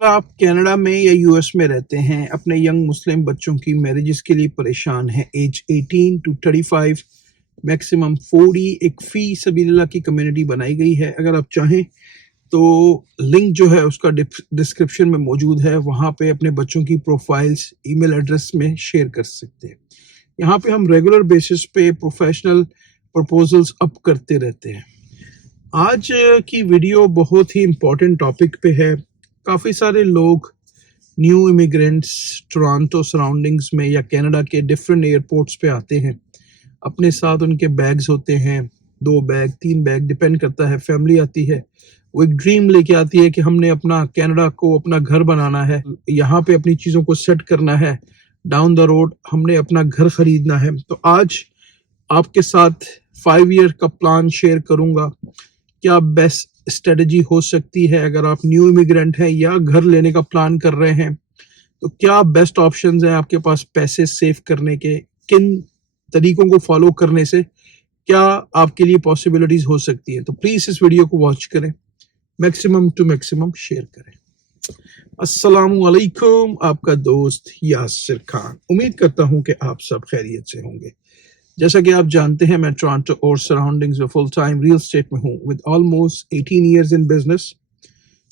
आप कनाडा में या यूएस में रहते हैं, अपने यंग मुस्लिम बच्चों की मैरिजेस के लिए परेशान हैं, एज 18 टू 35, मैक्सिमम 40, एक फ़ी सबीलिल्लाह की कम्युनिटी बनाई गई है। अगर आप चाहें तो लिंक जो है उसका डिस्क्रिप्शन में मौजूद है, वहाँ पे अपने बच्चों की प्रोफाइल्स ईमेल एड्रेस में शेयर कर सकते हैं। यहाँ पे हम रेगुलर बेसिस पे प्रोफेशनल प्रपोजल्स अप करते रहते हैं। आज की वीडियो बहुत ही इम्पोर्टेंट टॉपिक पे है। काफ़ी सारे लोग न्यू इमिग्रेंट्स टोरंटो सराउंडिंग्स में या कनाडा के डिफरेंट एयरपोर्ट्स पे आते हैं। अपने साथ उनके बैग्स होते हैं, 2 बैग 3 बैग डिपेंड करता है। फैमिली आती है, वो एक ड्रीम लेके आती है कि हमने अपना कनाडा को अपना घर बनाना है, यहाँ पे अपनी चीज़ों को सेट करना है, डाउन द रोड हमने अपना घर खरीदना है। तो आज आपके साथ 5 ईयर का प्लान शेयर करूँगा। क्या बेस्ट स्ट्रेटजी हो सकती है अगर आप न्यू इमिग्रेंट हैं या घर लेने का प्लान कर रहे हैं, तो क्या बेस्ट ऑप्शंस हैं आपके पास पैसे सेव करने के, किन तरीकों को फॉलो करने से क्या आपके लिए पॉसिबिलिटीज हो सकती है। तो प्लीज इस वीडियो को वॉच करें, मैक्सिमम टू मैक्सिमम शेयर करें। अस्सलामु अलैकुम, आपका दोस्त यासिर खान। उम्मीद करता हूं कि आप सब खैरियत से होंगे। जैसा कि आप जानते हैं, मैं टोरंटो और सराउंडिंग्स में फुल टाइम रियल एस्टेट में हूँ with almost 18 years in business.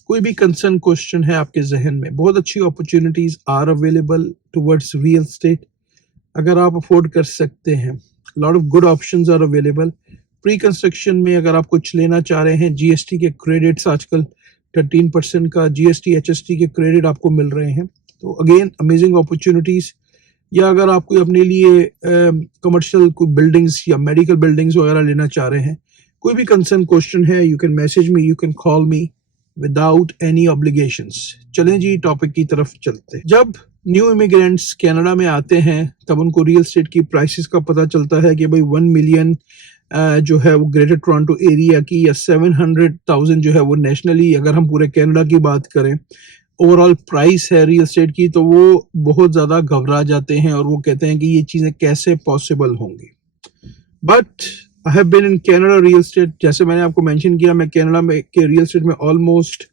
कोई भी कंसर्न क्वेश्चन है आपके जहन में, बहुत अच्छी opportunities are available towards real estate. अगर आप अफोर्ड कर सकते हैं, lot of good options are available. Pre construction में अगर आप कुछ लेना चाह रहे हैं, जीएसटी के क्रेडिट्स आजकल 13% का जीएसटी एचएसटी के क्रेडिट आपको मिल रहे हैं, तो अगेन अमेजिंग अपॉर्चुनिटीज। या अगर आप कोई अपने लिए कमर्शियल कोई बिल्डिंग्स या मेडिकल बिल्डिंग्स वगैरह लेना चाह रहे हैं, कोई भी कंसर्न क्वेश्चन है, you can message me, you can call me without any obligations. चलें जी, टॉपिक की तरफ चलते हैं। जब न्यू इमिग्रेंट्स कनाडा में आते हैं तब उनको रियल एस्टेट की प्राइसेस का पता चलता है कि भाई 1 मिलियन जो है वो ग्रेटर टोरंटो एरिया की, या 700,000 जो है वो नेशनली, अगर हम पूरे कनाडा की बात करें ओवरऑल प्राइस है रियल एस्टेट की, तो वो बहुत ज़्यादा घबरा जाते हैं और वो कहते हैं कि ये चीज़ें कैसे पॉसिबल होंगी। But I have been in Canada real estate, जैसे मैंने आपको मेंशन किया, मैं कनाडा में के रियल एस्टेट में ऑलमोस्ट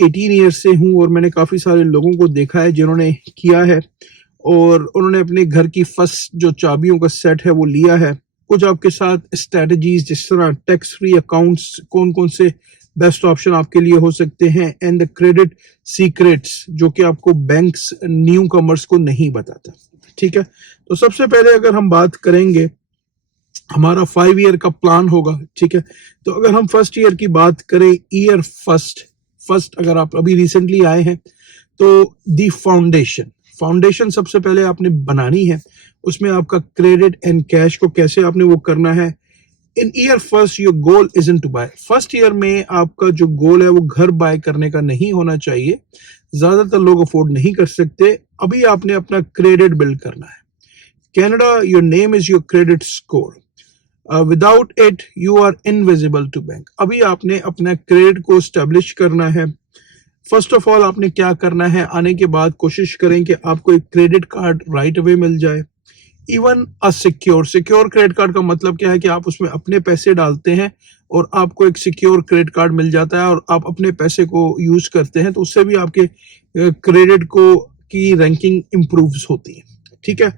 18 ईयर्स से हूँ और मैंने काफ़ी सारे लोगों को देखा है जिन्होंने किया है और उन्होंने अपने घर की फर्स्ट जो चाबियों का सेट है वो लिया है। कुछ आपके साथ स्ट्रेटजीज, जिस तरह टैक्स फ्री अकाउंट्स, कौन कौन से बेस्ट ऑप्शन आपके लिए हो सकते हैं, एंड द क्रेडिट सीक्रेट्स जो कि आपको बैंक्स न्यू कमर्स को नहीं बताता। ठीक है, तो सबसे पहले अगर हम बात करेंगे, हमारा 5 ईयर का प्लान होगा। ठीक है, तो अगर हम फर्स्ट ईयर की बात करें, ईयर फर्स्ट अगर आप अभी रिसेंटली आए हैं तो दी फाउंडेशन सबसे पहले आपने बनानी है। उसमें आपका क्रेडिट एंड कैश को कैसे आपने वो करना है। In year first your goal isn't to buy. First year में आपका जो गोल है वो घर बाय करने का नहीं होना चाहिए, ज्यादातर लोग अफोर्ड नहीं कर सकते। अभी आपने अपना क्रेडिट बिल्ड करना है। Canada, your name is your credit score, without it you are invisible to bank. अभी आपने अपना क्रेडिट को स्टैब्लिश करना है। फर्स्ट ऑफ ऑल आपने क्या करना है, आने के बाद कोशिश करें कि आपको एक क्रेडिट कार्ड राइट अवे मिल जाए। Even a secure credit card का मतलब क्या है कि आप उसमें अपने पैसे डालते हैं और आपको एक सिक्योर क्रेडिट कार्ड मिल जाता है और आप अपने पैसे को यूज करते हैं, तो उससे भी आपके क्रेडिट को की रैंकिंग इम्प्रूव्स होती है। ठीक है,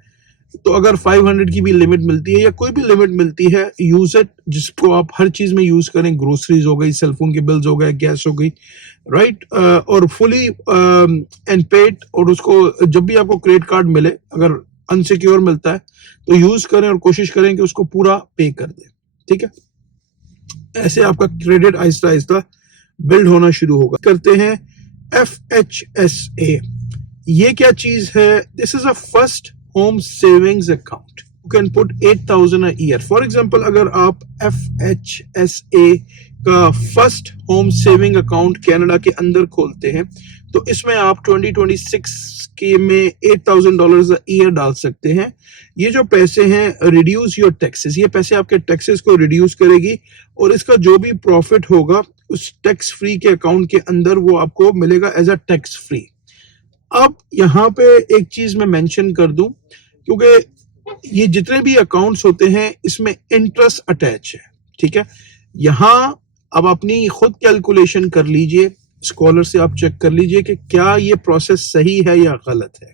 तो अगर 500 की भी लिमिट मिलती है या कोई भी लिमिट मिलती है, यूज इट, जिसको आप हर चीज में यूज करें। ग्रोसरीज हो गई, सेलफोन के बिल्स हो गए, गैस हो गई, राइट, और फुली एंड पेड। और उसको जब भी आपको क्रेडिट कार्ड मिले, अगर अनसिक्योर मिलता है तो यूज करें और कोशिश करें कि उसको पूरा पे कर दें। ठीक है, ऐसे आपका क्रेडिट आहिस्ता आहिस्ता बिल्ड होना शुरू होगा। करते हैं FHSA। ये क्या चीज है? This is a first home savings account. You can put 8,000 a year. For example, अगर आप FHSA का first home saving account Canada के अंदर खोलते हैं तो इसमें आप 2026 के में $8,000 अ ईयर डाल सकते हैं। ये जो पैसे हैं, रिड्यूस योर टैक्सेस, ये पैसे आपके टैक्सेस को रिड्यूस करेगी और इसका जो भी प्रॉफिट होगा उस टैक्स फ्री के अकाउंट के अंदर वो आपको मिलेगा एज अ टैक्स फ्री। अब यहाँ पे एक चीज मैं मेंशन कर दूं, क्योंकि ये जितने भी अकाउंट्स होते हैं इसमें इंटरेस्ट अटैच है। ठीक है, यहाँ अब अपनी खुद कैलकुलेशन कर लीजिए। स्कॉलर से आप चेक कर लीजिए कि क्या ये प्रोसेस सही है या गलत है,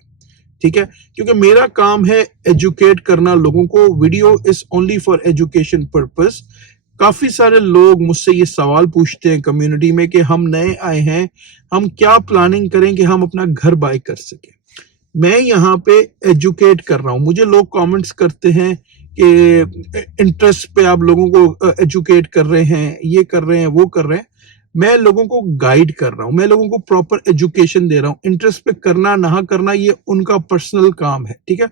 ठीक है, क्योंकि मेरा काम है एजुकेट करना लोगों को। Video is only for education purpose. काफी सारे लोग मुझसे ये सवाल पूछते हैं कम्युनिटी में कि हम नए आए हैं, हम क्या प्लानिंग करें कि हम अपना घर बाय कर सके। मैं यहाँ पे एजुकेट कर रहा हूँ। मुझे लोग कमेंट्स करते हैं कि इंटरेस्ट पे आप लोगों को एजुकेट कर रहे हैं, ये कर रहे हैं, वो कर रहे हैं। मैं लोगों को गाइड कर रहा हूँ, मैं लोगों को प्रॉपर एजुकेशन दे रहा हूँ। इंटरेस्ट पे करना ना करना ये उनका पर्सनल काम है, ठीक है।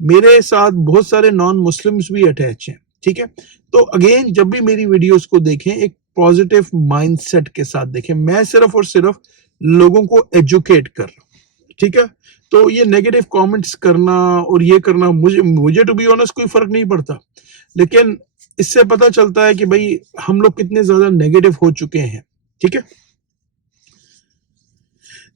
मेरे साथ बहुत सारे नॉन मुस्लिम्स भी अटैच हैं, ठीक है। तो अगेन, जब भी मेरी वीडियोस को देखें एक पॉजिटिव माइंडसेट के साथ देखें। मैं सिर्फ और सिर्फ लोगों को एजुकेट कर रहा हूँ, ठीक है। तो ये नेगेटिव कमेंट्स करना और ये करना, मुझे टू बी ऑनेस्ट कोई फर्क नहीं पड़ता, लेकिन इससे पता चलता है कि भाई हम लोग कितने ज्यादा नेगेटिव हो चुके हैं, ठीक है।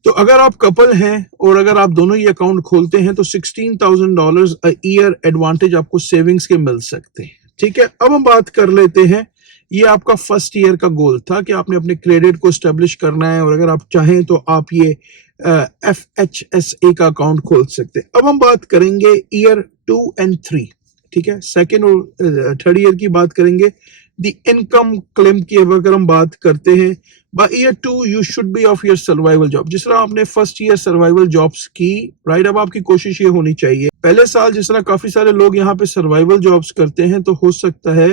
तो अगर आप कपल हैं और अगर आप दोनों ही अकाउंट खोलते हैं तो $16,000 अ ईयर एडवांटेज आपको सेविंग्स के मिल सकते हैं, ठीक है। अब हम बात कर लेते हैं, ये आपका फर्स्ट ईयर का गोल था कि आपने अपने क्रेडिट को स्टेब्लिश करना है, और अगर आप चाहें तो आप ये FHSA का अकाउंट खोल सकते हैं। अब हम बात करेंगे ईयर 2 और 3, ठीक है। सेकेंड और थर्ड ईयर की बात करेंगे। द इनकम क्लेम की अगर हम बात करते हैं, by year 2 you should be of your survival job. जिस तरह आपने फर्स्ट ईयर सर्वाइवल जॉब्स की, राइट, अब आपकी कोशिश ये होनी चाहिए पहले साल जिस तरह काफी सारे लोग यहाँ पे सर्वाइवल जॉब्स करते हैं, तो हो सकता है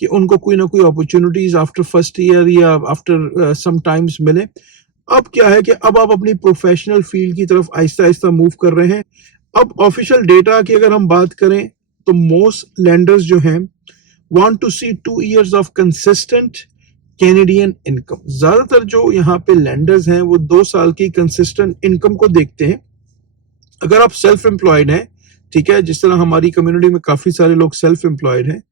कि उनको कोई ना कोई अपॉर्चुनिटीज आफ्टर फर्स्ट ईयर या आफ्टर सम टाइम्स मिले। अब क्या है कि अब आप अपनी प्रोफेशनल फील्ड की तरफ आहिस्ता आहिस्ता मूव कर रहे हैं। अब ऑफिशियल डेटा की अगर हम बात करें तो मोस्ट लैंडर्स जो हैं want to see 2 years of consistent Canadian income. ज्यादातर जो यहाँ पे लैंडर्स हैं वो 2 साल की कंसिस्टेंट इनकम को देखते हैं। अगर आप सेल्फ एम्प्लॉयड हैं, ठीक है, जिस तरह हमारी कम्युनिटी में काफी सारे लोग सेल्फ एम्प्लॉयड हैं,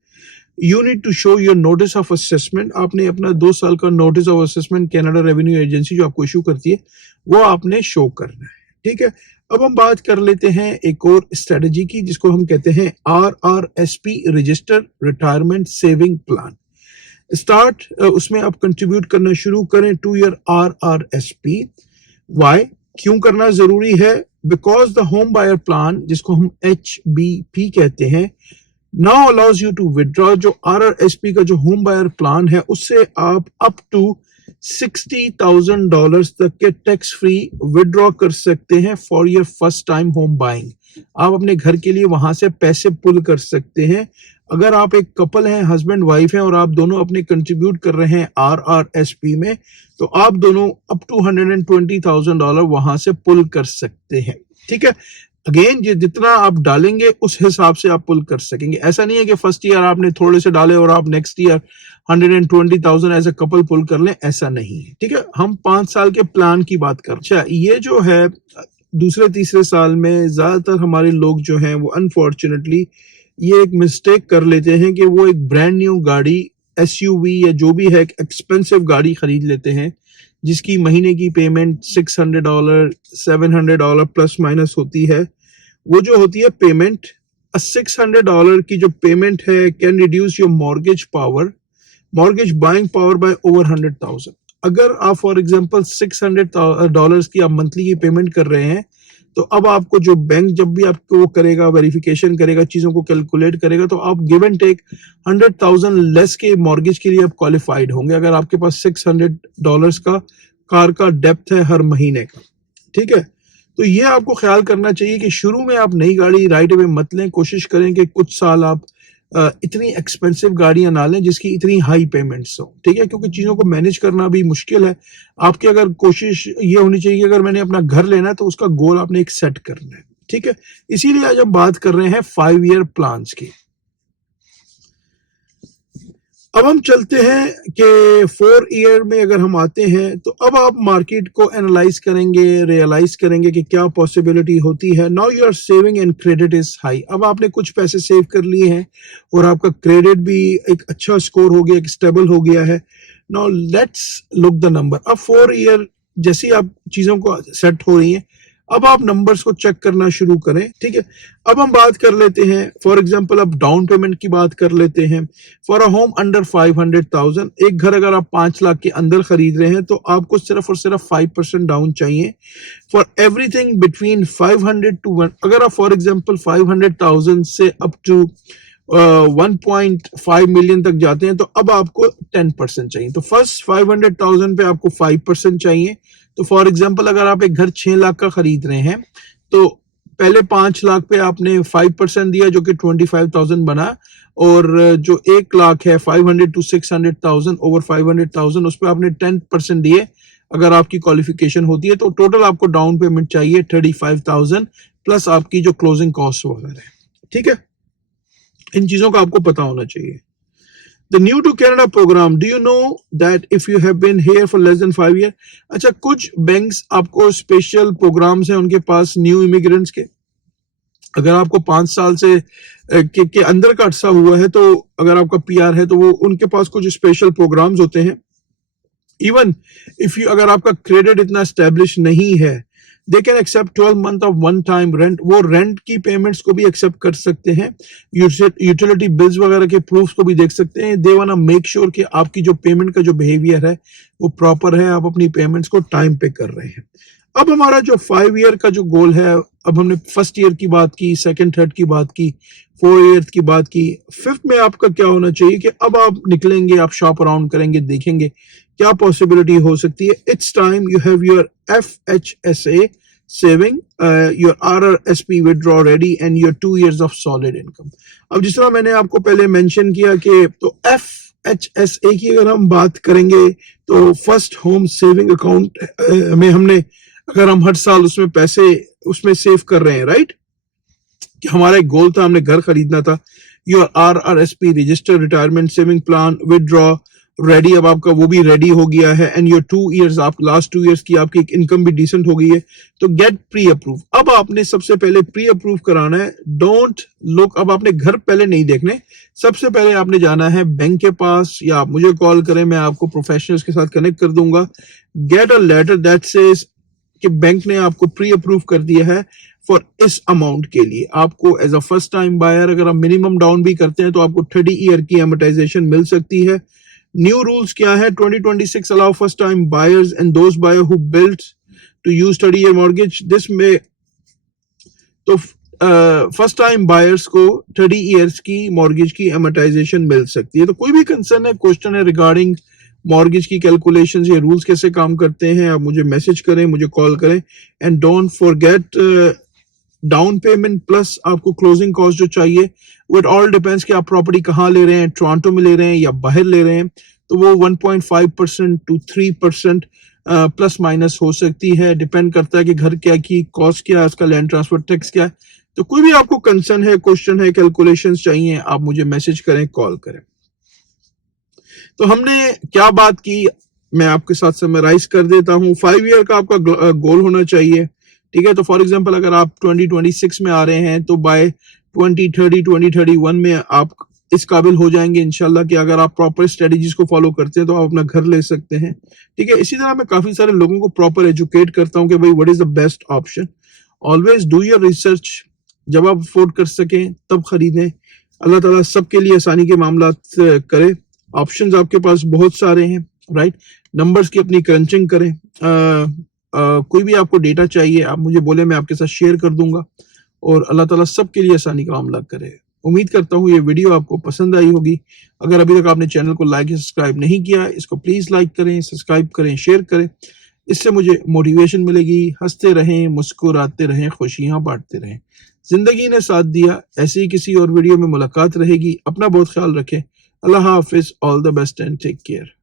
you need to show your notice of assessment. आपने अपना 2 साल का notice of assessment Canada Revenue Agency जो आपको इशू करती है वो आपने शो करना है, ठीक है। अब हम बात कर लेते हैं एक और स्ट्रेटजी की जिसको हम कहते हैं RRSP, register retirement saving plan. Start उसमें आप कंट्रीब्यूट करना शुरू करें टू योर RRSP। वाई, क्यों करना जरूरी है? Because the home buyer plan, जिसको हम HBP कहते हैं, now allows you to withdraw. जो RRSP का जो होम बायर प्लान है उससे आप अप टू $60,000 तक के टैक्स फ्री विड्रॉ कर सकते हैं for your first time home buying. आप अपने घर के लिए वहां से पैसे पुल कर सकते हैं। अगर आप एक कपल हैं, हस्बैंड वाइफ हैं, और आप दोनों अपने कंट्रीब्यूट कर रहे हैं RRSP में, तो आप दोनों अप टू $120,000 वहां से पुल कर सकते हैं, ठीक है। अगेन, ये जितना आप डालेंगे उस हिसाब से आप पुल कर सकेंगे। ऐसा नहीं है कि फर्स्ट ईयर आपने थोड़े से डाले और आप next year 120,000 as a couple pull कर लें, ऐसा नहीं है, ठीक है। हम 5 साल के प्लान की बात कर। अच्छा, ये जो है दूसरे तीसरे साल में ज्यादातर हमारे लोग जो हैं वो अनफॉर्चुनेटली ये एक मिस्टेक कर लेते हैं कि वो एक ब्रांड न्यू गाड़ी, SUV या जो भी है, एक एक्सपेंसिव गाड़ी खरीद लेते हैं जिसकी महीने की पेमेंट $600, $700 प्लस माइनस होती है। वो जो होती है पेमेंट, $600 की जो पेमेंट है can reduce your mortgage buying power bye over 100,000। अगर आप फॉर एग्जांपल $600 की आप मंथली की पेमेंट कर रहे हैं, तो अब आपको जो बैंक जब भी आपको वो करेगा, वेरिफिकेशन करेगा, चीजों को कैलकुलेट करेगा, तो आप गिव एंड टेक 100,000 लेस के मॉर्गेज के लिए आप क्वालिफाइड होंगे अगर आपके पास $600 का कार का डेप्थ है हर महीने का, ठीक है। तो ये आपको ख्याल करना चाहिए कि शुरू में आप नई गाड़ी राइट अवे मत लें। कोशिश करें कि कुछ साल आप इतनी एक्सपेंसिव गाड़ियां ना लें जिसकी इतनी हाई पेमेंट्स हो, ठीक है, क्योंकि चीजों को मैनेज करना भी मुश्किल है। आपकी अगर कोशिश ये होनी चाहिए कि अगर मैंने अपना घर लेना है तो उसका गोल आपने एक सेट करना है, ठीक है। इसीलिए आज हम बात कर रहे हैं 5 ईयर प्लान्स की। अब हम चलते हैं कि 4 ईयर में अगर हम आते हैं तो अब आप मार्केट को एनालाइज करेंगे, रियलाइज करेंगे कि क्या पॉसिबिलिटी होती है। Now your saving and credit is high. अब आपने कुछ पैसे सेव कर लिए हैं और आपका क्रेडिट भी एक अच्छा स्कोर हो गया, एक स्टेबल हो गया है। Now let's look the number. अब 4 ईयर जैसे आप चीजों को सेट हो रही हैं, अब आप नंबर्स को चेक करना शुरू करें, ठीक है। अब हम बात कर लेते हैं, फॉर एग्जांपल अब डाउन पेमेंट की बात कर लेते हैं। फॉर अ होम अंडर 500,000, एक घर अगर आप 5 लाख के अंदर खरीद रहे हैं तो आपको सिर्फ और सिर्फ 5% डाउन चाहिए। फॉर एवरीथिंग बिटवीन 500 टू 1, अगर आप फॉर एग्जांपल 500,000 से अप टू 1.5 मिलियन तक जाते हैं तो अब आपको 10% चाहिए। तो फर्स्ट 500,000 पे आपको 5% चाहिए। तो फॉर एग्जांपल अगर आप एक घर 6 लाख का खरीद रहे हैं तो पहले 5 लाख पे आपने 5% दिया जो कि 25,000 बना, और जो 1 लाख है 500 टू 600,000 ओवर 500,000 उस पर आपने 10% दिए अगर आपकी क्वालिफिकेशन होती है। तो टोटल आपको डाउन पेमेंट चाहिए 35,000 प्लस आपकी जो क्लोजिंग कॉस्ट वगैरह है, ठीक है। इन चीजों का आपको पता होना चाहिए। The new to Canada program, do you know that if you have been here for less than 5 years? अच्छा, कुछ बैंक्स आपको स्पेशल प्रोग्राम्स हैं उनके पास न्यू इमिग्रेंट्स के। अगर आपको 5 साल से के अंदर का अरसा हुआ है तो अगर आपका पीआर है तो वो उनके पास कुछ स्पेशल प्रोग्राम्स होते हैं। इवन इफ यू, अगर आपका क्रेडिट इतना एस्टेब्लिश नहीं है, they can accept 12 month of one time rent, वो रेंट की पेमेंट्स को भी एक्सेप्ट कर सकते हैं, यूटिलिटी बिल्स वगैरह के प्रूफ्स को भी देख सकते हैं। They want to make sure कि आपकी जो पेमेंट का जो बिहेवियर है वो प्रॉपर है, आप अपनी पेमेंट्स को टाइम पे कर रहे हैं। अब हमारा जो 5 ईयर का जो गोल है, अब हमने फर्स्ट ईयर की बात की, सेकंड थर्ड की बात की, 4 ईयर की बात की, फिफ्थ में आपका क्या होना चाहिए कि अब आप निकलेंगे, आप शॉप अराउंड करेंगे, देखेंगे क्या पॉसिबिलिटी हो सकती है। It's time you have your FHSA saving, your RRSP withdraw ready and your 2 years of solid income. अब जिस तरह मैंने आपको पहले मेंशन किया कि तो FHSA की अगर हम बात करेंगे तो फर्स्ट होम सेविंग अकाउंट में हमने, अगर हम हर साल उसमें पैसे उसमें सेव कर रहे हैं, राइट, कि हमारा एक गोल था, हमने घर खरीदना था। Your RRSP registered retirement saving plan withdraw ready, अब आपका वो भी रेडी हो गया है एंड योर 2 years, आप लास्ट 2 years की आपकी इनकम भी डिसेंट हो गई है। तो गेट प्री अप्रूव। अब आपने सबसे पहले प्री अप्रूव कराना है। डोंट लुक, अब आपने घर पहले नहीं देखने, सबसे पहले आपने जाना है बैंक के पास, या आप मुझे कॉल करें, मैं आपको प्रोफेशनल्स के साथ कनेक्ट कर दूंगा। Get a letter that says कि बैंक ने आपको प्री अप्रूव कर दिया है फॉर इस अमाउंट के लिए। आपको as a first time buyer अगर आप मिनिमम डाउन भी करते हैं तो आपको 30 ईयर की एमोटाइजेशन मिल सकती है। न्यू रूल्स क्या है? 2026 allow first time buyers and those buyer who built to use 30 year mortgage. This में तो फर्स्ट टाइम बायर्स को 30 ईयर्स की मॉर्गेज की एमोटाइजेशन मिल सकती है। तो कोई भी कंसर्न है, क्वेश्चन है रिगार्डिंग मॉर्गेज की कैलकुलेशंस, ये रूल्स कैसे काम करते हैं, आप मुझे मैसेज करें, मुझे कॉल करें। And don't forget down payment plus आपको क्लोजिंग कॉस्ट जो चाहिए, वो इट ऑल डिपेंड्स कि आप प्रॉपर्टी कहाँ ले रहे हैं, टोरंटो में ले रहे हैं या बाहर ले रहे हैं। तो वो 1.5% to 3% प्लस माइनस हो सकती है, डिपेंड करता है कि घर क्या की कॉस्ट क्या है, उसका लैंड ट्रांसफर टैक्स क्या है। तो कोई भी आपको कंसर्न है, क्वेश्चन है, कैलकुलेशंस चाहिए, आप मुझे मैसेज करें, कॉल करें। तो हमने क्या बात की, मैं आपके साथ समराइज कर देता हूँ। 5 ईयर का आपका गोल होना चाहिए, ठीक है। तो फॉर एग्जांपल अगर आप 2026 में आ रहे हैं तो बाय 2030 2031 में आप इस काबिल हो जाएंगे इंशाल्लाह कि अगर आप प्रॉपर स्ट्रेटजीज को फॉलो करते हैं तो आप अपना घर ले सकते हैं, ठीक है। इसी तरह मैं काफी सारे लोगों को प्रॉपर एजुकेट करता हूं कि भाई what is the best option. Always do your research, जब आप अफोर्ड कर सकें तब खरीदें। अल्लाह ताला सबके लिए आसानी के मामला करे। ऑप्शंस आपके पास बहुत सारे हैं, राइट। नंबर्स की अपनी क्रंचिंग करें। कोई भी आपको डेटा चाहिए आप मुझे बोले, मैं आपके साथ शेयर कर दूंगा। और अल्लाह ताला सबके लिए आसानी का मामला करे। उम्मीद करता हूँ ये वीडियो आपको पसंद आई होगी। अगर अभी तक आपने चैनल को लाइक या सब्सक्राइब नहीं किया, इसको प्लीज लाइक करें, सब्सक्राइब करें, शेयर करें। इससे मुझे मोटिवेशन मिलेगी। हंसते रहें, मुस्कुराते रहें, खुशियां बांटते रहें। जिंदगी ने साथ दिया, ऐसे ही किसी और वीडियो में मुलाकात रहेगी। अपना बहुत ख्याल रखें। अल्लाह हाफिज, all the best and take care.